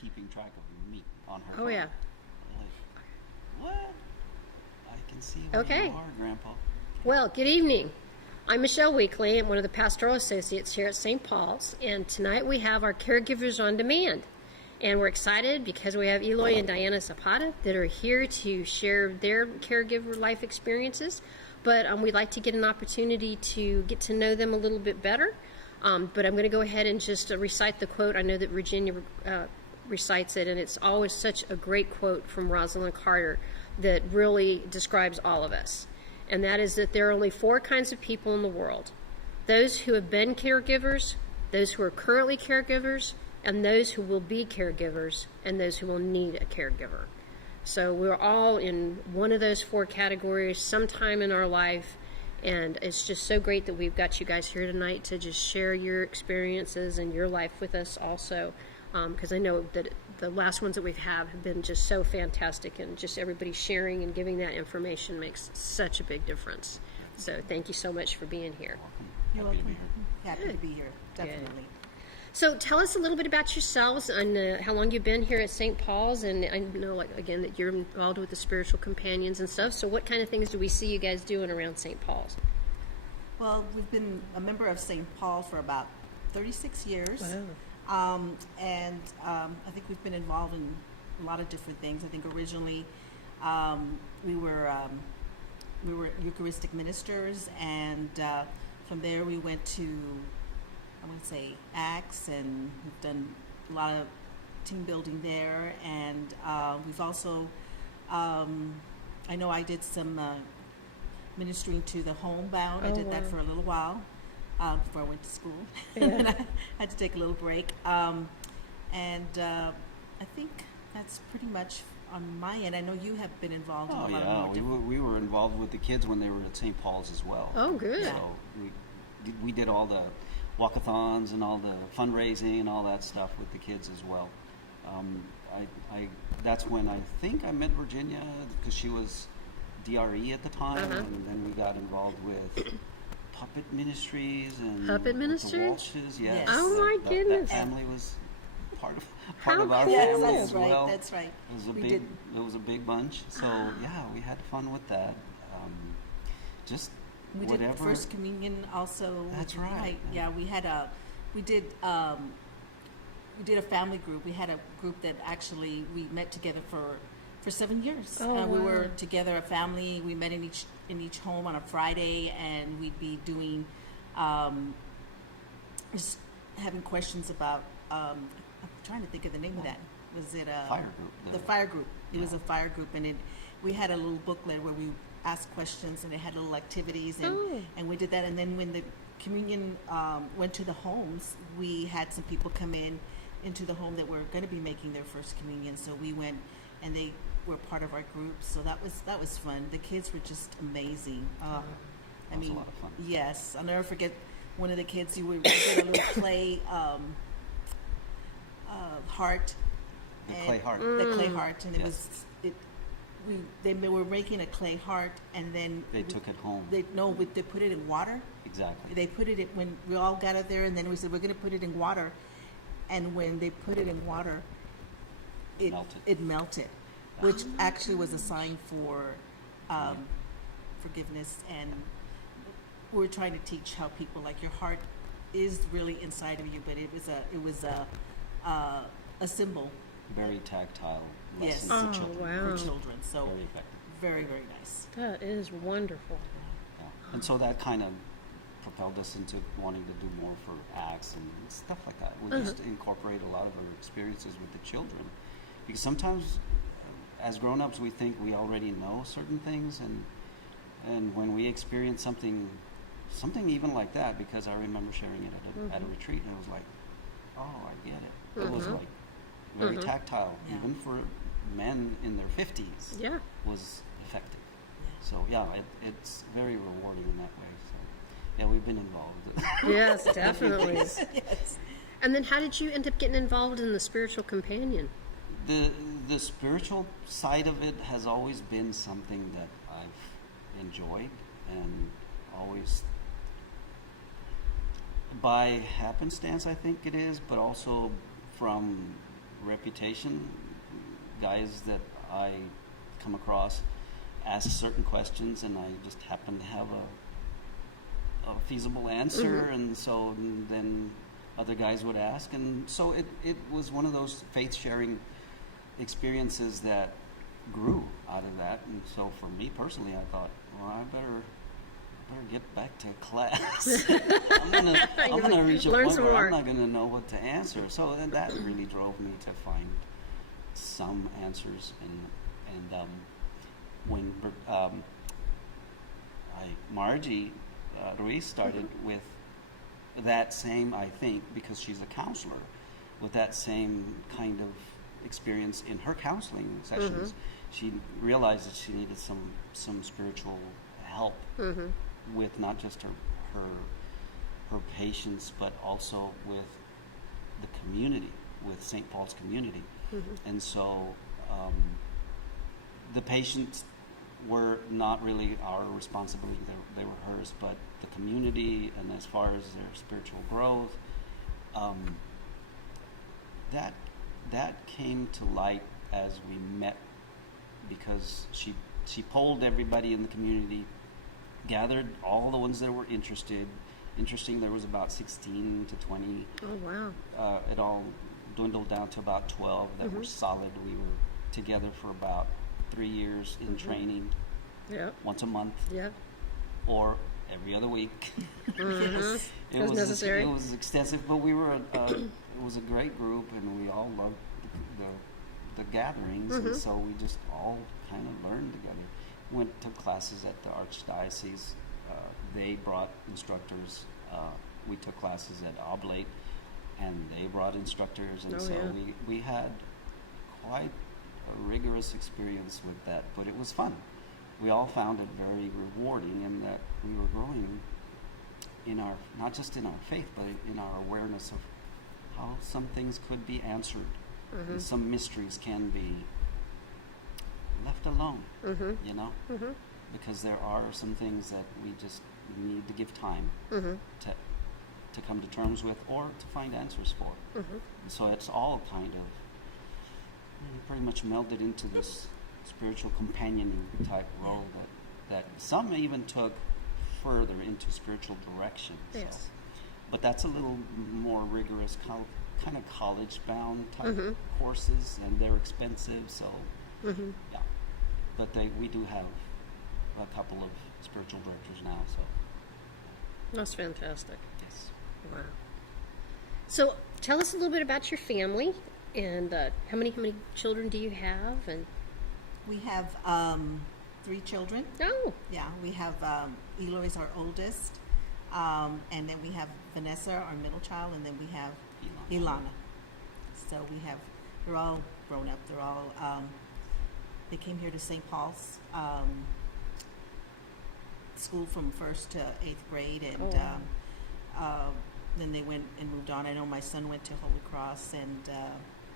keeping track of meat on her Oh, phone. yeah. I'm like, what? I can see where Okay. you are, Grandpa. Well, good evening. I'm Michelle Weekly. I'm one of the pastoral associates here at St. Paul's, and tonight we have our Caregivers on Demand. And we're excited because we have Eloy and Diana Zapata that are here to share their caregiver life experiences. But we'd like to get an opportunity to get to know them a little bit better. But I'm going to go ahead and just recite the quote. I know that Virginia recites it, and it's always such a great quote from Rosalind Carter that really describes all of us. And that is that there are only 4 kinds of people in the world: those who have been caregivers, those who are currently caregivers, and those who will be caregivers, and those who will need a caregiver. So we're all in one of those 4 categories sometime in our life, and it's just so great that we've got you guys here tonight to just share your experiences and your life with us also, because I know that the last ones that we've had have been just so fantastic, and just everybody sharing and giving that information makes such a big difference. So thank you so much for being here. You're Happy to be welcome. here. Happy to be here, definitely. So tell us a little bit about yourselves and how long you've been here at St. Paul's. And I know, like, again, that you're involved with the spiritual companions and stuff. So what kind of things do we see you guys doing around St. Paul's? Well, we've been a member of St. Paul for about 36 years. Wow. I think we've been involved in a lot of different things. I think originally we were Eucharistic ministers, and from there we went to, I would say, Acts, and we've done a lot of team building there. And we've also, I know I did some ministering to the homebound. I did that for a little while before I went to school. And I had to take a little break. I think that's pretty much on my end. I know you have been involved in a lot of more different... we were involved with the kids when they were at St. Paul's as well. Oh, good. So we did all the walkathons and all the fundraising and all that stuff with the kids as well. That's when I think I met Virginia, because she was DRE at the time, and then we got involved with Puppet Ministries and Puppet Ministries? the Walshes. Yes. Oh my goodness! That family was part of How our cool. family Yes, as well. that's right. It was a big bunch. So yeah, we had fun with that. Just We whatever. did First Communion also. That's right. Yeah, we did a family group. We had a group that actually we met together for 7 years. Oh, We wow. were together, a family. We met in each home on a Friday, and we'd be doing just having questions about. I'm trying to think of the name of that. Was it a Fire group. The fire group. It was a fire group, and we had a little booklet where we asked questions, and it had little activities, and we did that. And then when the communion went to the homes, we had some people come into the home that were going to be making their first communion. So we went, and they were part of our group. So that was fun. The kids were just amazing. That was a lot of fun. Yes, I'll never forget one of the kids. We did a little clay heart. The clay heart. The clay heart, and Yes. they were making a clay heart, and then They took it home. They put it in water. Exactly. They put it in, when we all got out there, and then we said we're going to put it in water, and when they put it in water, it melted, which actually was a sign for forgiveness. And we're trying to teach how people, like, your heart is really inside of you, but it was a symbol. Very tactile Yes. lesson for children. wow. For children. So Very effective. very, very nice. That is wonderful. Yeah. And so that kind of propelled us into wanting to do more for acts and stuff like that. We just incorporate a lot of our experiences with the children, because sometimes as grown-ups we think we already know certain things, and when we experience something even like that, because I remember sharing it at a retreat, and it was like, oh, I get it. It was like very tactile, even for men in their 50s. Yeah. Was effective. So yeah, it's very rewarding in that way. So yeah, we've been involved. Yes, definitely. Yes. And then how did you end up getting involved in the spiritual companion? The spiritual side of it has always been something that I've enjoyed, and always by happenstance, I think it is, but also from reputation. Guys that I come across ask certain questions, and I just happen to have a feasible answer, and so then other guys would ask, and so it was one of those faith-sharing experiences that grew out of that. And so for me personally, I thought, well, I better get back to class. I'm gonna reach a point where I'm not gonna know what to answer. So that really drove me to find some answers. And when Margie Ruiz started with that same, I think, because she's a counselor, with that same kind of experience in her counseling sessions, she realized that she needed some spiritual help with not just her patients, but also with the community, with St. Paul's community. And so the patients were not really our responsibility, they were hers, but the community, and as far as their spiritual growth, that came to light as we met, because she polled everybody in the community, gathered all the ones that were interesting. There was about 16 to 20. Oh, wow. It all dwindled down to about 12 that were solid. We were together for about 3 years in training, once a month, or every other week. Yes. It was necessary. It was extensive, but we were it was a great group, and we all loved the gatherings, and so we just all kind of learned together. Went to classes at the Archdiocese. They brought instructors. We took classes at Oblate, and they brought instructors, and we had quite a rigorous experience with that, but it was fun. We all found it very rewarding, in that we were growing in our, not just in our faith, but in our awareness of how some things could be answered, and some mysteries can be left alone, you know, because there are some things that we just need to give time to come to terms with, or to find answers for. And so it's all kind of pretty much melded into this spiritual companioning type role that some even took further into spiritual direction. So. Yes. But that's a little more rigorous, kind of college-bound type courses, and they're expensive. So, yeah. But we do have a couple of spiritual directors now. So That's fantastic. yes. Wow. So tell us a little bit about your family, and how many children do you have? And We have 3 children. oh, Yeah, we have Eloy is our oldest, and then we have Vanessa, our middle child, and then we have Ilana. So they're all grown up. They're all, they came here to St. Paul's school from 1st to 8th grade, and then they went and moved on. I know my son went to Holy Cross, and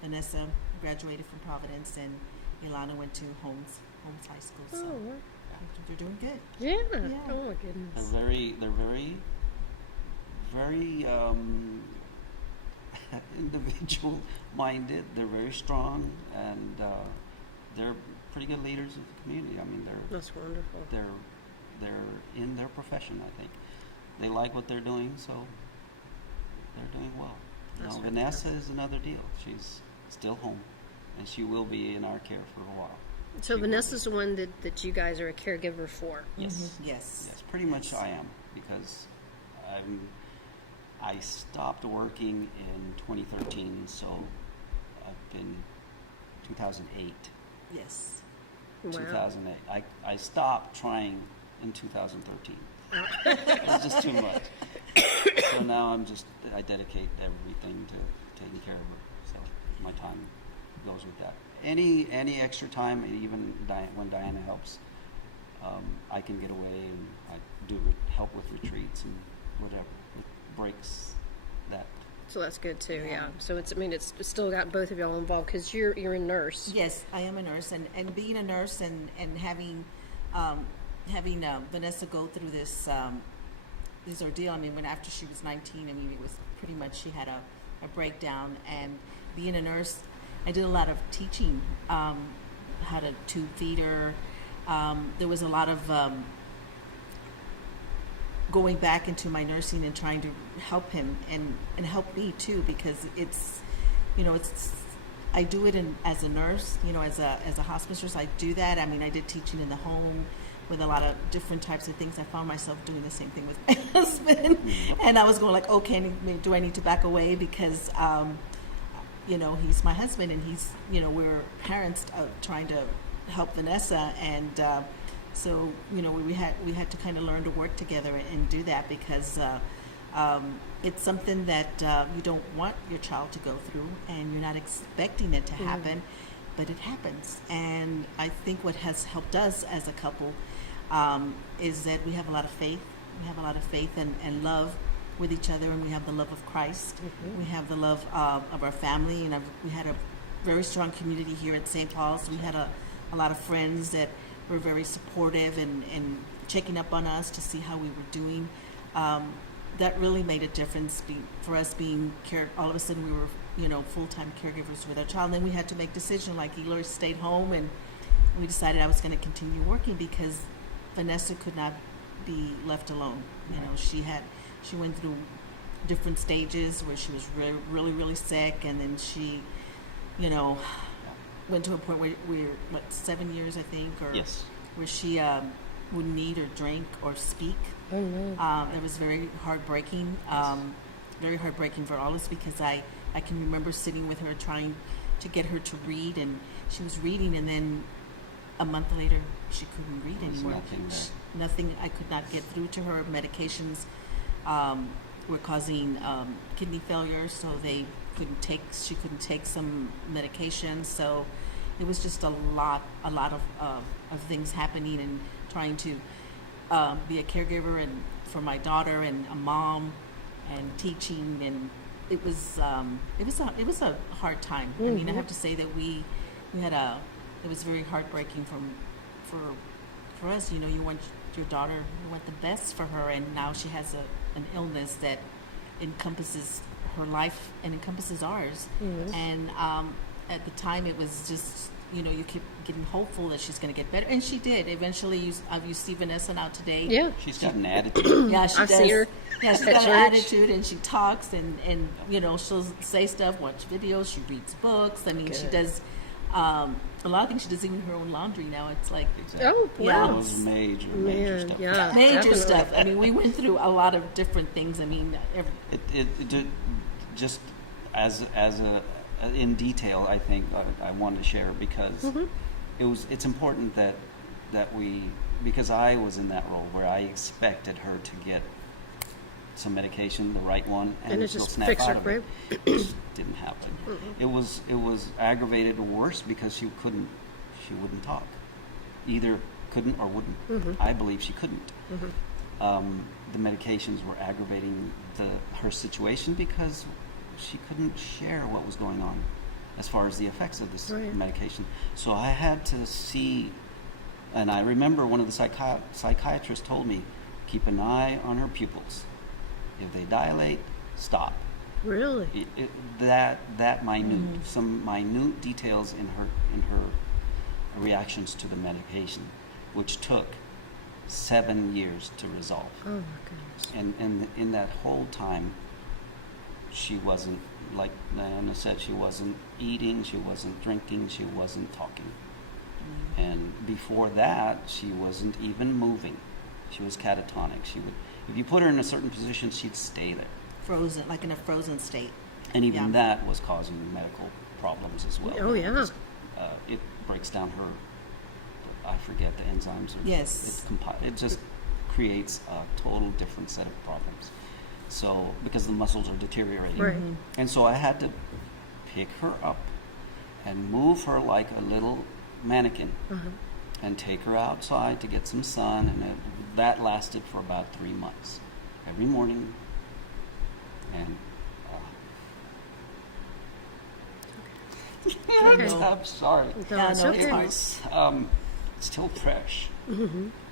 Vanessa graduated from Providence, and Ilana went to Holmes High School. So they're doing good. yeah. Yeah. Oh my goodness. They're very individual minded. They're very strong, and they're pretty good leaders of the community. I mean, That's wonderful. they're in their profession. I think they like what they're doing, so they're doing well. That's Now, Vanessa is another deal. She's still home, and she will be in our care for a while. So Vanessa's the one that you guys are a caregiver for. Yes. Yes. Yes, pretty much I am, because I stopped working in 2013, so I've been 2008. Yes. Wow. 2008. I stopped trying in 2013. It was just too much. So now I dedicate everything to taking care of her. So my time goes with that. Any extra time, even when Diana helps, I can get away, and I do help with retreats and whatever. It breaks that. So that's good too. Yeah. So it's still got both of y'all involved, because you're a nurse. Yes, I am a nurse, and being a nurse and having Vanessa go through this ordeal. I mean, when after she was 19, I mean, it was pretty much she had a breakdown, and being a nurse, I did a lot of teaching, how to tube feed her. There was a lot of going back into my nursing and trying to help him and help me too, because it's, I do it as a nurse, as a hospice nurse. I do that. I mean, I did teaching in the home with a lot of different types of things. I found myself doing the same thing with my husband, and I was going like, okay, do I need to back away because, he's my husband, and he's, we're parents trying to help Vanessa, and so we had to kind of learn to work together and do that, because it's something that you don't want your child to go through, and you're not expecting it to happen, but it happens. And I think what has helped us as a couple is that we have a lot of faith. We have a lot of faith and love with each other, and we have the love of Christ. We have the love of our family, and we had a very strong community here at St. Paul's. We had a lot of friends that were very supportive and checking up on us to see how we were doing. That really made a difference for us being all of a sudden we were, full-time caregivers with our child. And then we had to make decisions, like Eloy stayed home, and we decided I was going to continue working because Vanessa could not be left alone. She went through different stages where she was really, really sick, and then she, went to a point where 7 years, I think, or Yes. where she wouldn't eat or drink or speak. Oh, no. It was very heartbreaking, very heartbreaking for all of us, because I can remember sitting with her trying to get her to read, and she was reading, and then a month later she couldn't read There was anymore. nothing there. Nothing. I could not get through to her. Medications were causing kidney failure, so she couldn't take some medications. So it was just a lot of things happening, and trying to be a caregiver and for my daughter, and a mom, and teaching, and it was a hard time. I mean, I have to say that we had it was very heartbreaking for us. You want your daughter, you want the best for her, and now she has an illness that encompasses her life and encompasses ours. And at the time, it was just, you keep getting hopeful that she's going to get better, and she did. Eventually, you see Vanessa now today. Yeah. She's got an attitude. Yeah, she I've does. seen her Yeah, she's at got an church. attitude, and she talks, and she'll say stuff, watch videos, she reads books. I mean, she Good. does a lot of things. She does even her own laundry now. It's like Exactly. Oh, Yeah. That was major Man, stuff. yeah. major definitely. stuff. I mean, we went through a lot of different things. I mean, It did, just as in detail, I think I wanted to share, because it's important that because I was in that role where I expected her to get some medication, the right one, And it she'll just snap fix out her, of it. right? It just didn't happen. It was aggravated or worse because she wouldn't talk. Either couldn't or wouldn't. I believe she couldn't. The medications were aggravating her situation because she couldn't share what was going on as far as the effects of this Right. medication. So I had to see, and I remember one of the psychiatrists told me, keep an eye on her pupils. If they dilate, stop. Really? That minute, some minute details in her reactions to the medication, which took 7 years to resolve. Oh, my goodness. And in that whole time, she wasn't, like Diana said, she wasn't eating, she wasn't drinking, she wasn't talking. And before that, she wasn't even moving. She was catatonic. If you put her in a certain position, she'd stay there. frozen, like in a frozen state. And even Yeah. that was causing medical problems as well. Oh, yeah. It breaks down her, I forget the enzymes. Yes. It just creates a total different set of problems. So, because the muscles are deteriorating. Right. And so I had to pick her up and move her like a little mannequin and take her outside to get some sun. And that lasted for about 3 months. Every morning. And Okay. I'm sorry. No, Yeah, it's no, okay. it's It hard. was still fresh.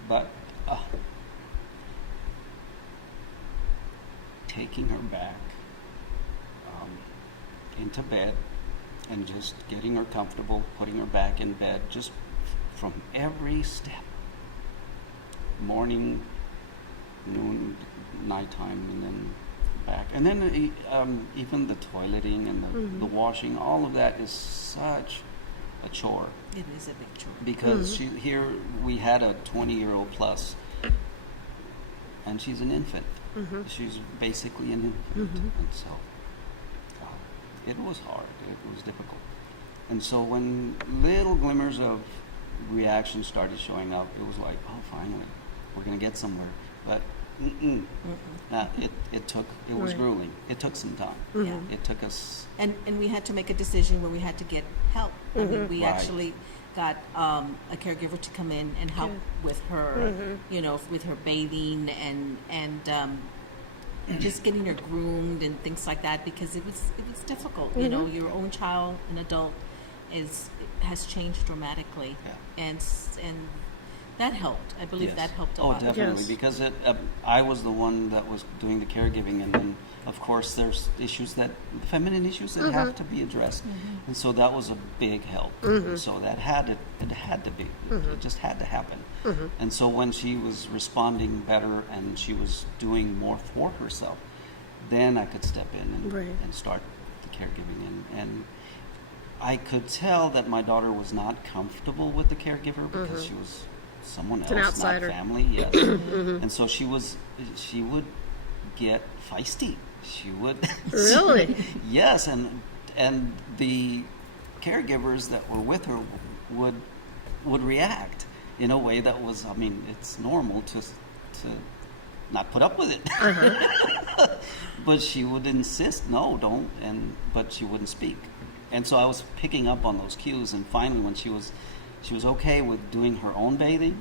But taking her back into bed and just getting her comfortable, putting her back in bed, just from every step. Morning, noon, nighttime, and then back. And then even the toileting and the washing, all of that is such a chore. It is a big chore. Because here we had a 20-year-old plus, and she's an infant. She's basically an infant. And so it was hard. It was difficult. And so when little glimmers of reaction started showing up, it was like, oh, finally, we're going to get somewhere. But it was Right. grueling. It took some time. Yeah. It took us. And we had to make a decision where we had to get help. I mean, we Right. actually got a caregiver to come in and help with her, you know, with her bathing and just getting her groomed and things like that, because it was difficult. You know, your own child, an adult, has changed dramatically, Yeah. and that helped. I believe Yes. that helped a Oh, lot. definitely, Yes. because I was the one that was doing the caregiving, and then of course there's feminine issues that have to be addressed, and so that was a big help. So that had to be, it just had to happen. And so when she was responding better and she was doing more for herself, then I could step in Right. and start the caregiving, and I could tell that my daughter was not comfortable with the caregiver because she was someone It's an else, outsider. not family. Yes, and so she would get feisty. She would Really? yes, and the caregivers that were with her would react in a way that was, I mean, it's normal to not put up with it. But she would insist, no, don't, but she wouldn't speak. And so I was picking up on those cues, and finally when she was okay with doing her own bathing,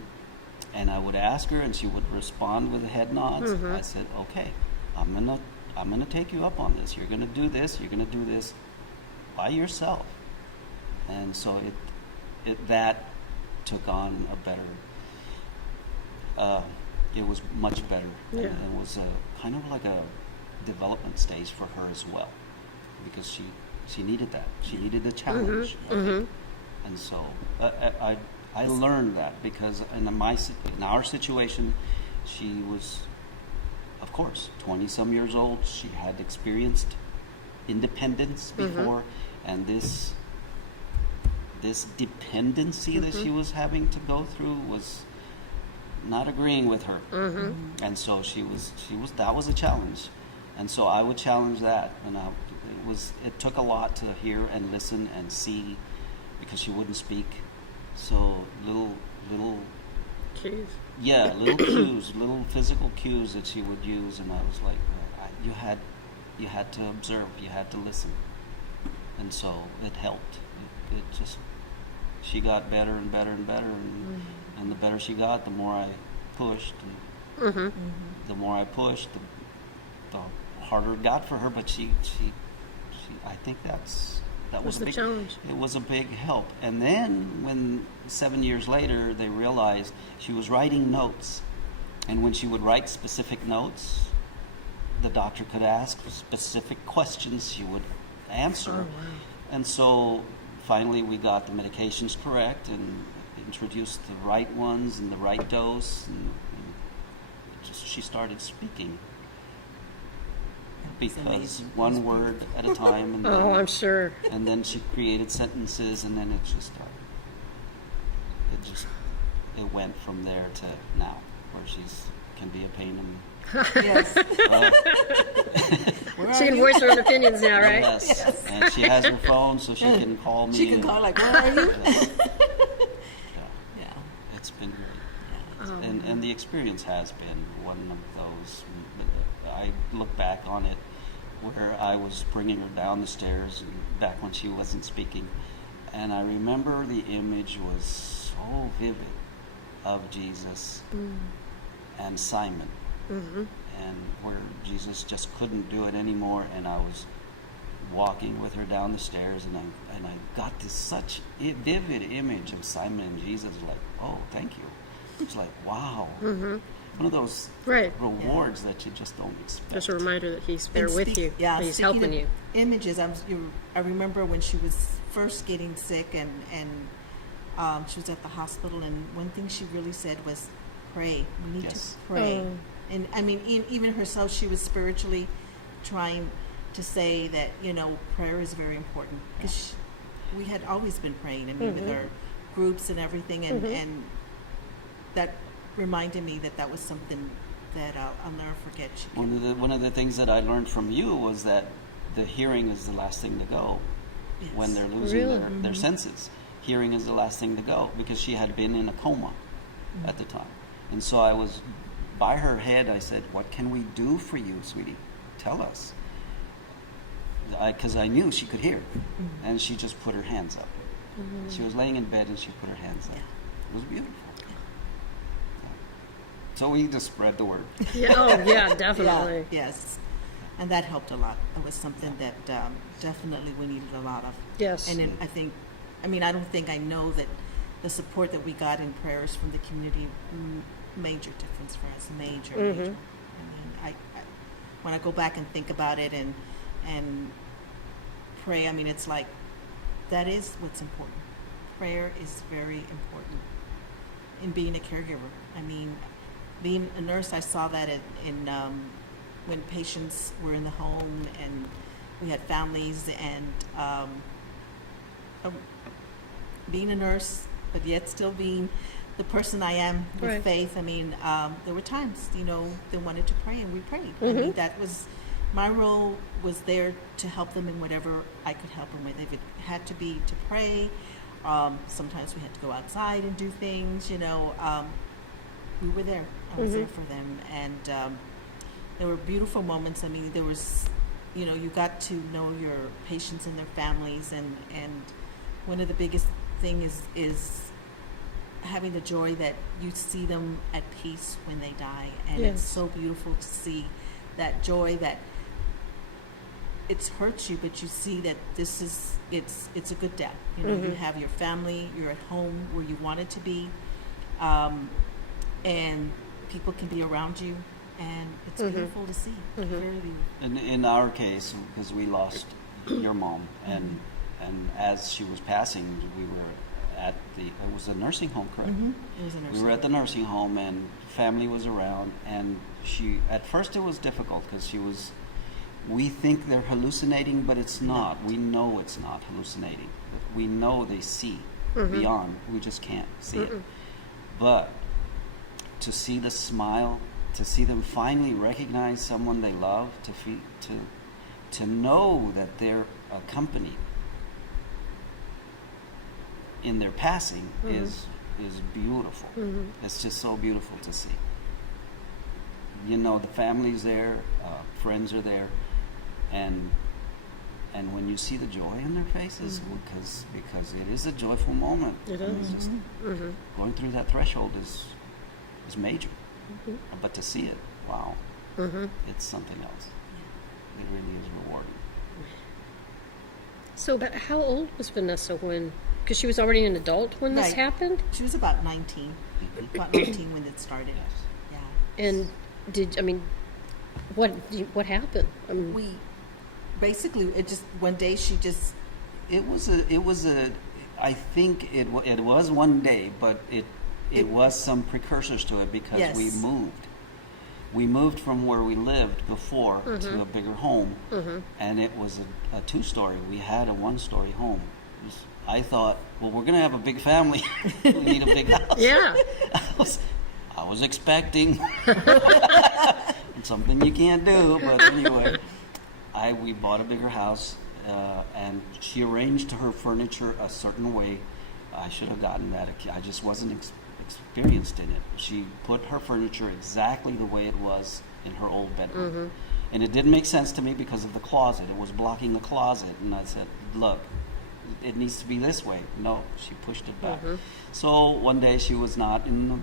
and I would ask her and she would respond with head nods. I said, okay, I'm gonna take you up on this. You're gonna do this, you're gonna do this by yourself. And so that took on a better, it was much better. Yeah. And it was kind of like a development stage for her as well, because she needed that. She needed a challenge. I think. And so I learned that, because in our situation, she was, of course, 20-some years old. She had experienced independence before, and this dependency that she was having to go through was not agreeing with her. And so that was a challenge. And so I would challenge that, and it took a lot to hear and listen and see, because she wouldn't speak. So little Jeez. little cues, little physical cues that she would use, and I was like, you had to observe, you had to listen, and so it helped. It just, she got better and better and better, and the better she got, the more I pushed, and the more I pushed, the harder it got for her. But she I think that was a the big challenge. It was a big help. And then when 7 years later they realized she was writing notes, and when she would write specific notes, the doctor could ask specific questions, she would answer. Oh, wow. And so finally we got the medications correct and introduced the right ones and the right dose, and she started speaking. It's Because amazing. one word at a time, and Oh, I'm then, sure. and then she created sentences, and then it went from there to now, where can be a pain in. Yes. Where She are can you? voice her own opinions now, right? Yes. And she has her phone, so she can call me. She can and- call like, where are you? Yes. Yeah. It's been great. Oh, And the experience has been one of those. I look back on it where I was bringing her down the stairs back when she wasn't speaking, and I remember the image was so vivid of Jesus and Simon, and where Jesus just couldn't do it anymore, and I was walking with her down the stairs, and I got this such vivid image of Simon and Jesus, like, oh, thank you. It's like, wow. One of those Right. rewards that you just don't expect. Just a reminder that he's there And with you. Yeah, that he's speaking helping of you. Images. I remember when she was first getting sick, and she was at the hospital, and one thing she really said was, pray. We need Yes. to pray. Oh. And I mean, even herself, she was spiritually trying to say that, prayer is very important, because we had always been praying. I mean, with our groups and everything, and that reminded me that was something that I'll never forget. One of the things that I learned from you was that the hearing is the last thing to go Yes. when they're losing Really? their senses. Hearing is the last thing to go, because she had been in a coma at the time. And so I was by her head. I said, what can we do for you, sweetie? Tell us. Because I knew she could hear. And she just put her hands up. She was laying in bed and she put her hands up. It was beautiful. Yeah. So we just spread the word. Yeah, oh, yeah, definitely. Yeah, yes. And that helped a lot. It was something that definitely we needed a lot of. Yes. And I don't think I know that the support that we got in prayers from the community, major difference for us, major. I mean, I when I go back and think about it and pray, I mean, it's like, that is what's important. Prayer is very important in being a caregiver. I mean, being a nurse, I saw that in when patients were in the home and we had families, and being a nurse, but yet still being the person I am with Right. faith. I mean, there were times, they wanted to pray, and we prayed. I mean, that was my role, was there to help them in whatever I could help them with. If it had to be to pray, sometimes we had to go outside and do things. We were there. I was there for them, and there were beautiful moments. I mean, there was, you got to know your patients and their families, and one of the biggest thing is having the joy that you see them at peace when they die, and Yes. it's so beautiful to see that joy, that it hurts you, but you see that it's a good death. You have your family, you're at home where you wanted to be, and people can be around you, and it's beautiful to see. Really. In our case, because we lost your mom, and as she was passing, we were at it was a nursing home, correct? It was a nursing We were at home. the nursing home, and family was around, and at first it was difficult, because we think they're hallucinating, but it's not. We know it's not hallucinating. We know they see beyond. We just can't see it. But to see the smile, to see them finally recognize someone they love, to know that they're accompanied in their passing is beautiful. It's just so beautiful to see. The family's there, friends are there, and when you see the joy in their faces, because it is a joyful moment. It And is. it's just going through that threshold is major. But to see it, wow, it's something else. It really is rewarding. So, but how old was Vanessa when, because she was already an adult when this Right. happened? She was about 19. About 19 when it started. Yes. Yeah. And what happened? We basically, it just, one day she just, It was I think it was one day, but it was some precursors to it, because Yes. we moved. We moved from where we lived before to a bigger home, and it was a two-story. We had a one-story home. I thought, well, we're going to have a big family. We need a big house. Yeah. I was expecting something you can't do, but anyway, we bought a bigger house, and she arranged her furniture a certain way. I should have gotten that. I just wasn't experienced in it. She put her furniture exactly the way it was in her old bedroom, and it didn't make sense to me because of the closet. It was blocking the closet, and I said, "Look, it needs to be this way." No, she pushed it back. So one day she was not in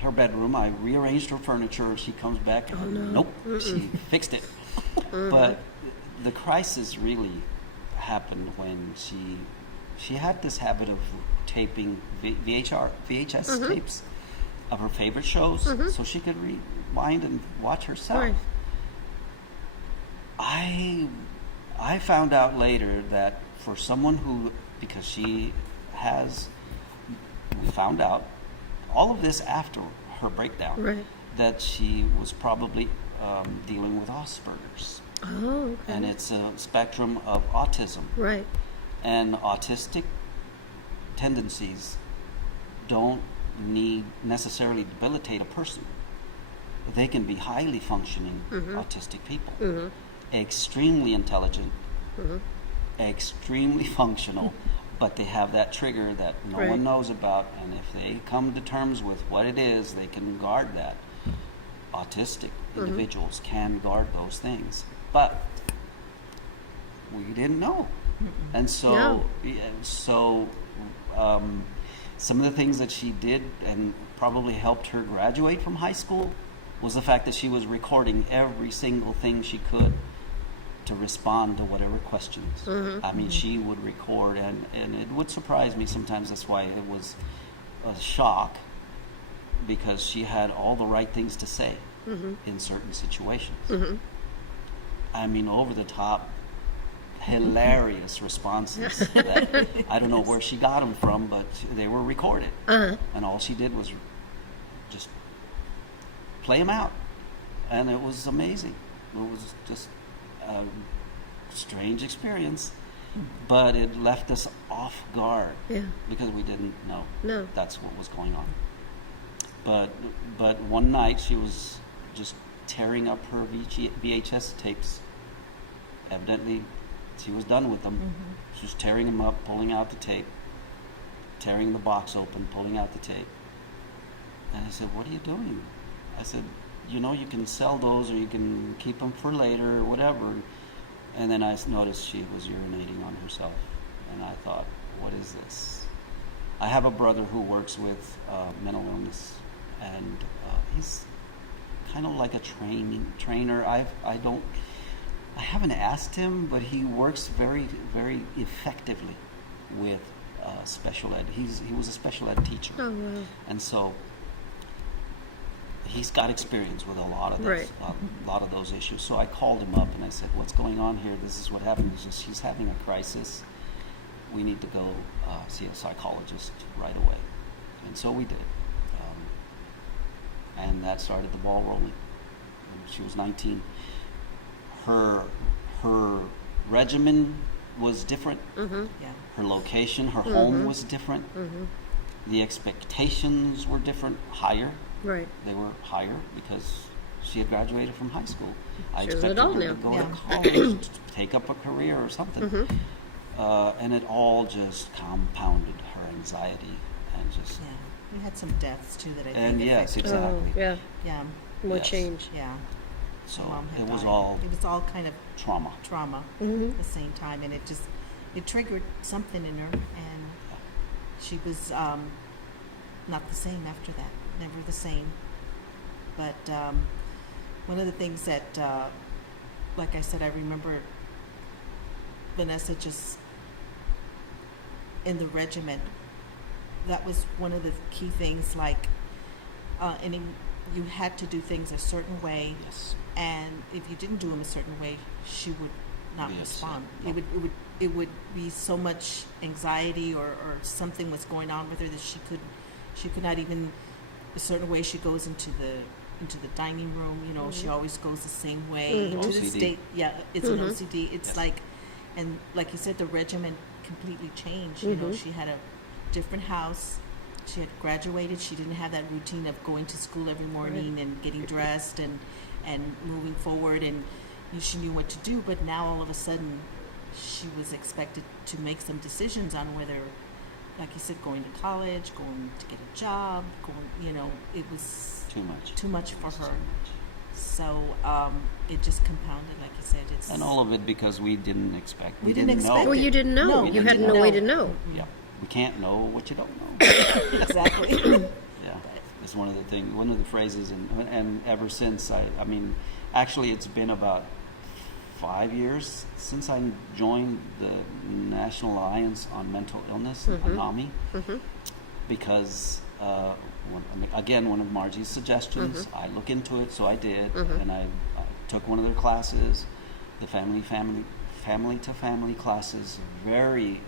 her bedroom. I rearranged her furniture. She comes back, and nope, she fixed it. But the crisis really happened when she had this habit of taping VHS tapes of her favorite shows, so she could rewind and watch herself. Right. I found out later that for someone who because she has, we found out, all of this after her breakdown, Right. that she was probably dealing with Asperger's. Oh, okay. And it's a spectrum of autism. Right. And autistic tendencies don't need necessarily debilitate a person. They can be highly functioning autistic people, extremely intelligent, extremely functional, but they have that trigger that no Right. one knows about, and if they come to terms with what it is, they can guard that. Autistic individuals can guard those things, but we didn't know. And so, No. some of the things that she did and probably helped her graduate from high school was the fact that she was recording every single thing she could to respond to whatever questions. I mean, she would record, and it would surprise me sometimes. That's why it was a shock, because she had all the right things to say in certain situations. I mean, over the top, hilarious responses that I don't know where she got them from, but they were recorded. And all she did was just play them out. And it was amazing. It was just a strange experience, but it left us off guard Yeah. because we didn't know No. that's what was going on. But one night she was just tearing up her VHS tapes. Evidently, she was done with them. She was tearing them up, pulling out the tape, tearing the box open, pulling out the tape. And I said, "What are you doing?" I said, "You know, you can sell those, or you can keep them for later, or whatever." And then I noticed she was urinating on herself. And I thought, what is this? I have a brother who works with mental illness, and he's kind of like a trainer. I haven't asked him, but he works very, very effectively with special ed. He was a special ed teacher. Oh, wow. And so he's got experience with a lot of those, Right. a lot of those issues. So I called him up and I said, "What's going on here? This is what happened. It's just she's having a crisis. We need to go see a psychologist right away." And so we did. And that started the ball rolling. She was 19. Her regimen was different. Yeah. Her location, her home was different. The expectations were different, higher. Right. They were higher because she had graduated from high school. I She was an expected adult her now. to go Yeah. to college, to take up a career or something. And it all just compounded her anxiety and just. Yeah. We had some deaths too that I think And yes, affected. exactly. Oh, yeah. Yeah. More Yes. change. Yeah. So My mom had it was died. all It was all kind of trauma. trauma at the same time, and it triggered something in her, and she was not the same after that. Never the same. But one of the things that, like I said, I remember Vanessa just in the regiment. That was one of the key things. Like, you had to do things a certain way, Yes. and if you didn't do them a certain way, she would not Yes, respond. no. It would be so much anxiety, or something was going on with her that she could not even. A certain way she goes into the dining room. You know, she always goes the same way. To this OCD. day, yeah, it's an OCD. It's Yes. like, and like you said, the regimen completely changed. You know, she had a different house. She had graduated. She didn't have that routine of going to school every morning and getting dressed and moving forward, and she knew what to do. But now all of a sudden, she was expected to make some decisions on whether, like you said, going to college, going to get a job, it was Too much. for her. So it just compounded, like you said. It's And all of it because we didn't expect. We didn't know. expect Well, you didn't know. No, You we had didn't no way know. to know. Yeah. We can't know what you don't know. exactly. Yeah, it's one of the phrases, and ever since I mean, actually, it's been about 5 years since I joined the National Alliance on Mental Illness, ANAMI, because one of Margie's suggestions, I look into it, so I did, and I took one of their classes, the family to family classes, very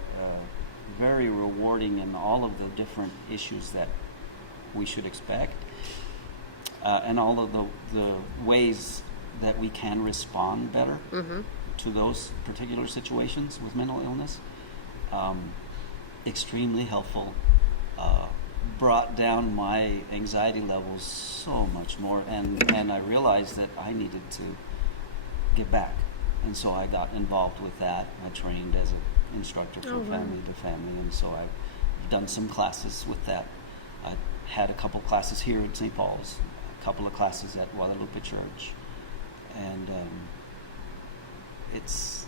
very rewarding in all of the different issues that we should expect, and all of the ways that we can respond better to those particular situations with mental illness. Extremely helpful. Brought down my anxiety levels so much more, and I realized that I needed to get back, and so I got involved with that. I trained as an instructor for family to family, and so I've done some classes with that. I had a couple classes here at St. Paul's, a couple of classes at Guadalupe Church, and it's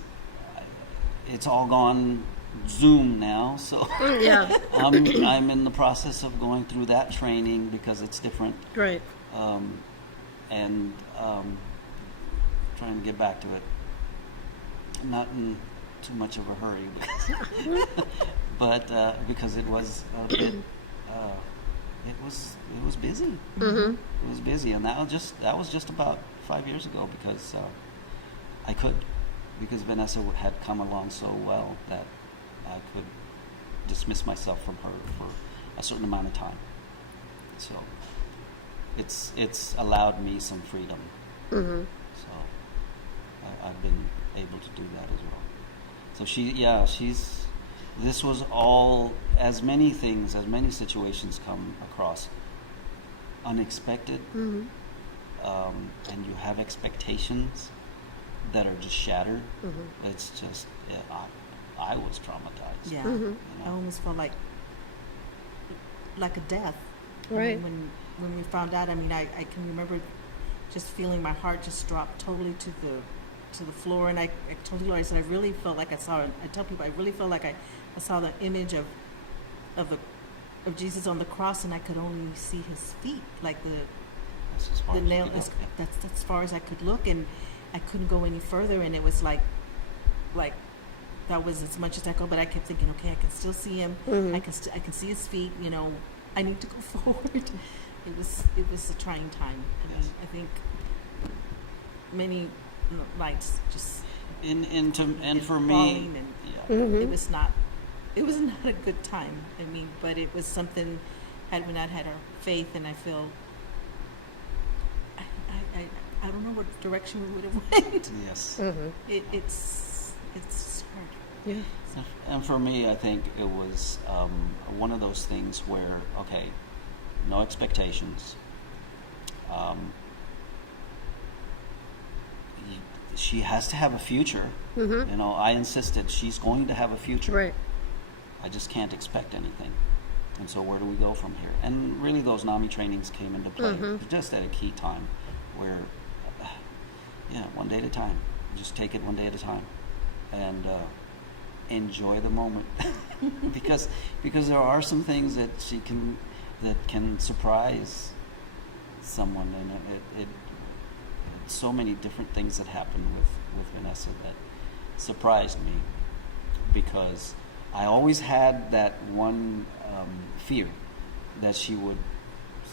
all gone Zoom now, so Yeah. I'm in the process of going through that training because it's different, Right. and trying to get back to it. Not in too much of a hurry, but because it was a bit, it was busy. Mm-hmm. It was busy, and that was just about 5 years ago because because Vanessa had come along so well that I could dismiss myself from her for a certain amount of time. So it's allowed me some freedom. Mm-hmm. So I've been able to do that as well. So this was all, as many situations come across unexpected, Mm-hmm. and you have expectations that are just shattered. Mm-hmm. It's just, I was traumatized. Yeah. Mm-hmm. You I know? almost felt like a death. Right. When we found out, I mean, I can remember just feeling my heart just drop totally to the floor, and I told you, I said, I really felt like I tell people, I really felt like I saw the image of Jesus on the cross, and I could only see his feet, like That's as far the as nail. we go. That's as far as I could look, and I couldn't go any further, and it was like that was as much as I could. But I kept thinking, okay, I can still see him. Mhm. I can see his feet. You know, I need to go forward. It was a trying time. I Yes. mean, I think many nights just And for me, falling, and yeah, Mm-hmm. it was not a good time. I mean, but it was something. Had we not had our faith, and I feel. I don't know what direction we would have went. yes. Mm-hmm. It's hard. Yeah. And for me, I think it was one of those things where, okay, no expectations. She has to have a future. Mm-hmm. You know, I insisted she's going to have a future. Right. I just can't expect anything. And so where do we go from here? And really those NAMI trainings came into play just at a key time where, one day at a time. Just take it one day at a time. And enjoy the moment. because there are some things that can surprise someone, and it so many different things that happened with Vanessa that surprised me, because I always had that one fear that she would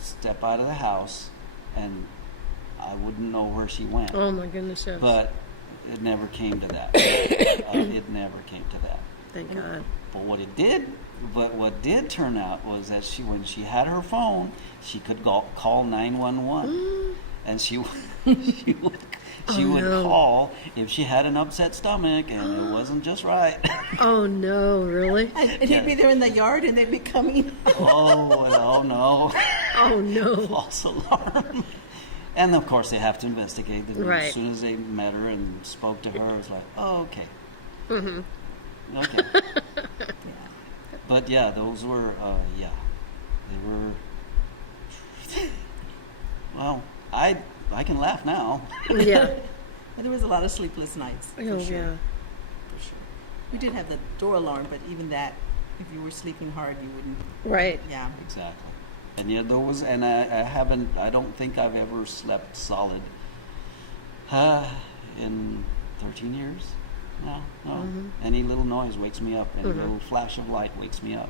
step out of the house and I wouldn't know where she went. Oh my goodness, yes. But it never came to that. It never came to that. Thank God. But what did turn out was that when she had her phone, she could call 911, and she would no. call if she had an upset stomach and it wasn't just right. Oh no, really? And he'd be there in the yard, and they'd be coming. Oh no! Oh no. False alarm. And of course, they have to investigate. And Right. As soon as they met her and spoke to her, it's like, oh, okay. Mm-hmm. Okay. Yeah. But yeah, those were, they were, well, I can laugh now. Yeah. And there was a lot of sleepless nights. For Oh sure. yeah. For sure. We did have the door alarm, but even that, if you were sleeping hard, you wouldn't. Right. Yeah. Exactly. And yeah, I don't think I've ever slept solid in 13 years. No. Mhm. Any little noise wakes me up. Any Mhm. little flash of light wakes me up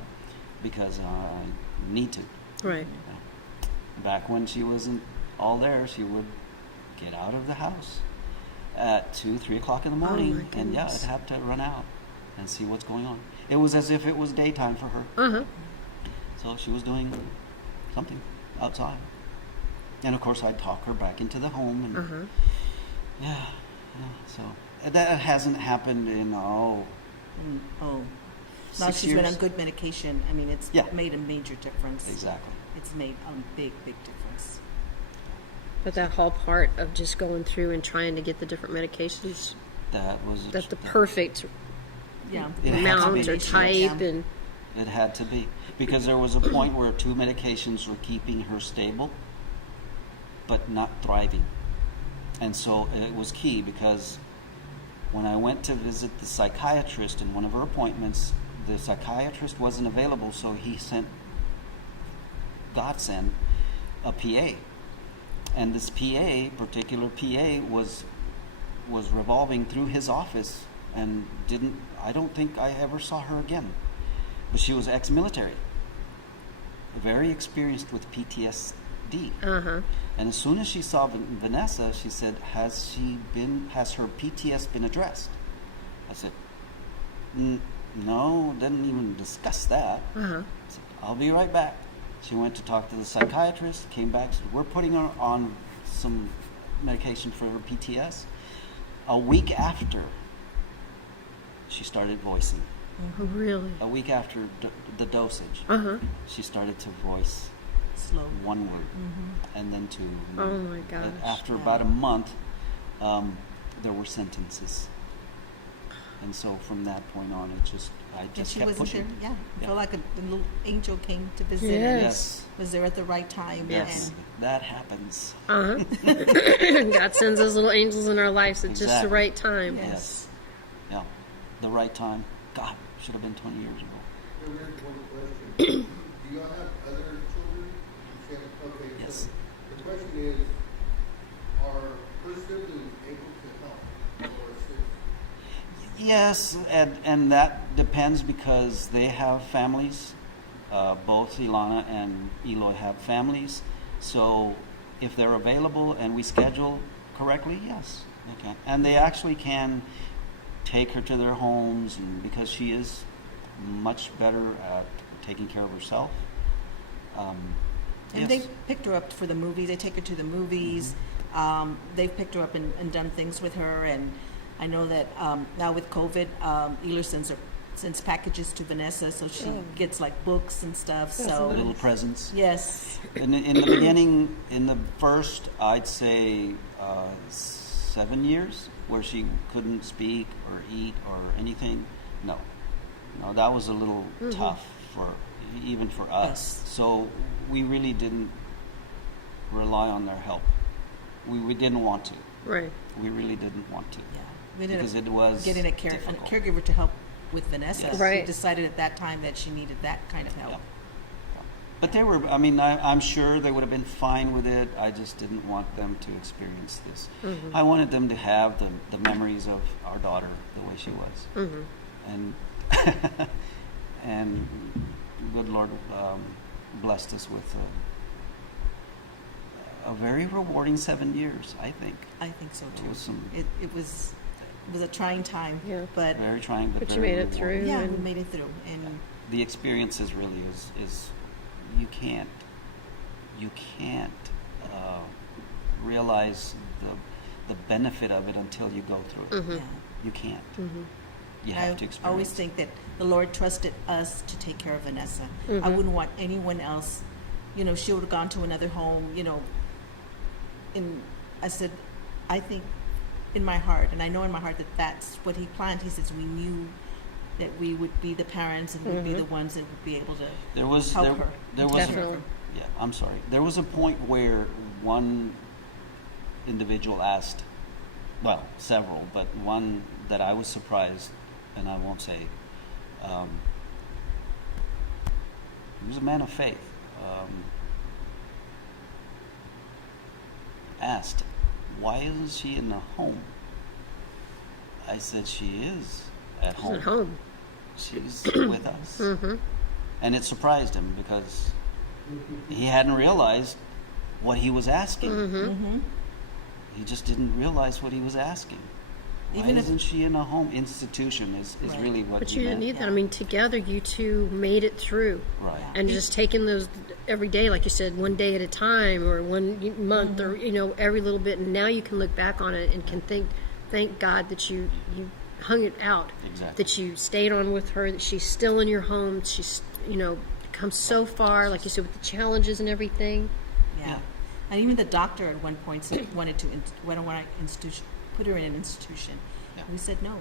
because I need to. Right. Back when she wasn't all there, she would get out of the house at 2, 3 o'clock in the morning, my and goodness. I'd have to run out and see what's going on. It was as if it was daytime for her. Uh-huh. So she was doing something outside. And of course, I'd talk her back into the home. And Uh-huh. yeah, so that hasn't happened in, Oh, now 6 she's been years. on good medication. I mean, it's Yeah. made a major difference. Exactly. It's made a big, big difference. But that whole part of just going through and trying to get the different medications, That was that's the perfect Yeah. It had to amount be. or type, Yeah. and It had to be. Because there was a point where 2 medications were keeping her stable, but not thriving. And so it was key because when I went to visit the psychiatrist in one of her appointments, the psychiatrist wasn't available, so he sent, God sent, a PA. And this particular PA, was revolving through his office and I don't think I ever saw her again. But she was ex-military, very experienced with PTSD. uh-huh. And as soon as she saw Vanessa, she said, has her PTS been addressed? I said, no, didn't even discuss that. Uh-huh. I said, I'll be right back. She went to talk to the psychiatrist, came back, said, we're putting her on some medication for her PTS. A week after, she started voicing. Oh, really? A week after the dosage, Uh-huh. she started to voice Slow. one word, and then two. Oh, my gosh. After Yeah. about a month, there were sentences. And so from that point on, I And just she kept wasn't pushing. there. Yeah. It Yeah. felt like a little angel came to visit. Yes. And Yes. was there at the right time. Yes. And That happens. Uh-huh. God sends those little angels in our lives at just the Exactly. right time. Yes. Yes. Yeah. The right time. God, should have been 20 years ago. There's one question. Do y'all have other children? You said, okay, Yes. so the question is, are her siblings able to help or assist? Yes, and that depends because they have families. Both Ilana and Eloy have families. So if they're available and we schedule correctly, yes, they can. And they actually can take her to their homes, and because she is much better at taking care of herself. And yes. they picked her up for the movies. They take her to the movies. They've picked her up and done things with her. And I know that now with COVID, Eler sends packages to Vanessa, so she gets like books and stuff. That's So Little presents. yes, In the beginning, in the first, I'd say 7 years, where she couldn't speak or eat or anything. No, that was a little tough even for us. Yes. So we really didn't rely on their help. We didn't want to. Right. We really didn't want to yeah, we ended because up it was getting a difficult. caregiver to help with Vanessa. Yes. Right. We decided at that time that she needed that kind of help. Yeah. But they were, I mean, I'm sure they would have been fine with it. I just didn't want them to experience this. I wanted them to have the memories of our daughter the way she was. And and good Lord blessed us with a very rewarding 7 years, I think. I think so too. It was some It was a trying time, Yeah. but very trying, but But you very made it rewarding. through. yeah, we and- made it through. And The experiences really is you can't realize the benefit of it until you go through it. yeah. You can't. You I have to experience. always think that the Lord trusted us to take care of Vanessa. I wouldn't want anyone else, she would have gone to another home, and I said, I think in my heart, and I know in my heart that that's what he planned. He says we knew that we would be the parents and would be the ones that would be able to There was help her. there was Definitely. yeah. I'm sorry. There was a point where one individual asked, well, several, but one that I was surprised, and I won't say. He was a man of faith. Asked, why isn't she in the home? I said, she is at She's home. at home. She's with us. And it surprised him because he hadn't realized what he was asking. He just didn't realize what he was asking. Why Even if isn't she in a home institution? Is Right. really what But you you didn't meant. need that. I mean, together you two made it through. Right. Yeah. And just taking those every day, like you said, one day at a time or one month or, every little bit. And now you can look back on it and can thank God that you hung it out. Exactly. That you stayed on with her, that she's still in your home. She's, come so far, like you said, with the challenges and everything. Yeah. Yeah. And even the doctor at one point wanted to put her in an institution. Yeah. We said no.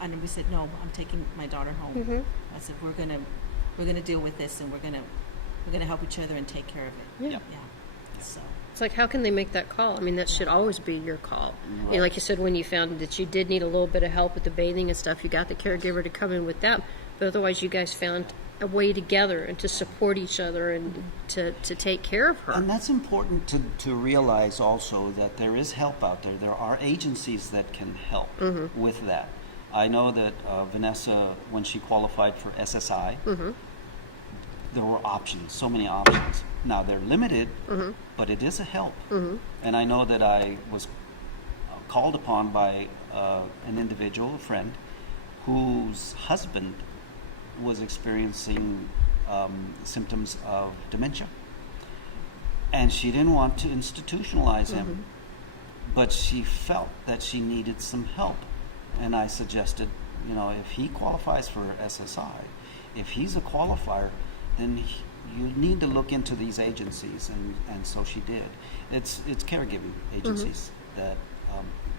And we said no. I'm taking my daughter home. Mm-hmm. I said we're gonna deal with this, and we're gonna help each other and take care of it. Yeah. Yep. Yeah. So It's like, how can they make that call? I mean, that should always be your call. Right. Like you said, when you found that you did need a little bit of help with the bathing and stuff, you got the caregiver to come in with that. But otherwise, you guys found a way together and to support each other and to take care of her. And that's important to realize also that there is help out there. There are agencies that can help with that. I know that Vanessa, when she qualified for SSI, there were options, so many options. Now they're limited, but it is a help. And I know that I was called upon by an individual, a friend, whose husband was experiencing symptoms of dementia. And she didn't want to institutionalize him, but she felt that she needed some help. And I suggested, if he qualifies for SSI, if he's a qualifier, then you need to look into these agencies. And so she did. It's caregiving agencies that